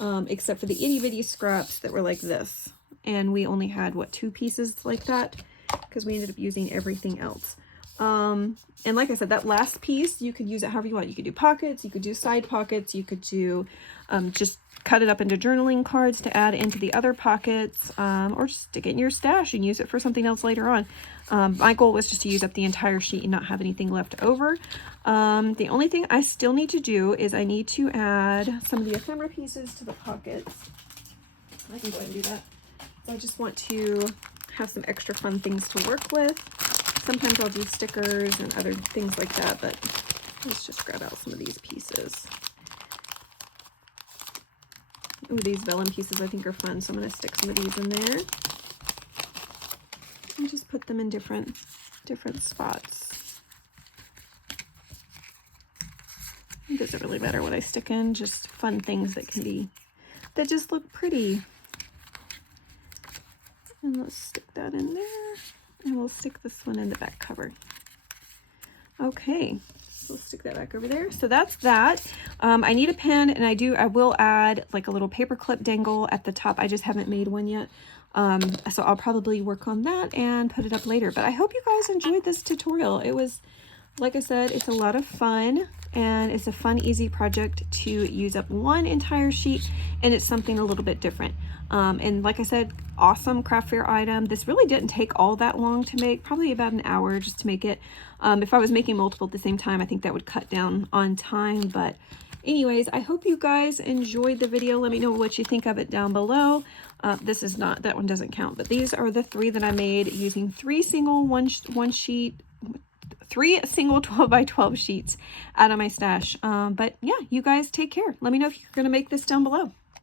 Except for the itty bitty scraps that were like this. And we only had, what, 2 pieces like that? Because we ended up using everything else. And like I said, that last piece, you could use it however you want. You could do pockets, you could do side pockets, you could do, just cut it up into journaling cards to add into the other pockets, or just stick it in your stash and use it for something else later on. My goal was just to use up the entire sheet and not have anything left over. The only thing I still need to do is I need to add some of the ephemera pieces to the pockets. I can go ahead and do that. So I just want to have some extra fun things to work with. Sometimes I'll do stickers and other things like that, but let's just grab out some of these pieces. Ooh, these vellum pieces I think are fun, so I'm going to stick some of these in there. And just put them in different spots. It doesn't really matter what I stick in, just fun things that just look pretty. And let's stick that in there. And we'll stick this one in the back cover. Okay, so we'll stick that back over there. So that's that. I need a pen, and I will add like a little paper clip dangle at the top. I just haven't made one yet. So I'll probably work on that and put it up later. But I hope you guys enjoyed this tutorial. It was like I said, it's a lot of fun, and it's a fun, easy project to use up one entire sheet, and it's something a little bit different. And like I said, awesome craft fair item. This really didn't take all that long to make, probably about an hour just to make it. If I was making multiple at the same time, I think that would cut down on time. But anyways, I hope you guys enjoyed the video. Let me know what you think of it down below. This is not, that one doesn't count, but these are the 3 that I made using 3 single 3 single 12 by 12 sheets out of my stash. But yeah, you guys take care. Let me know if you're going to make this down below.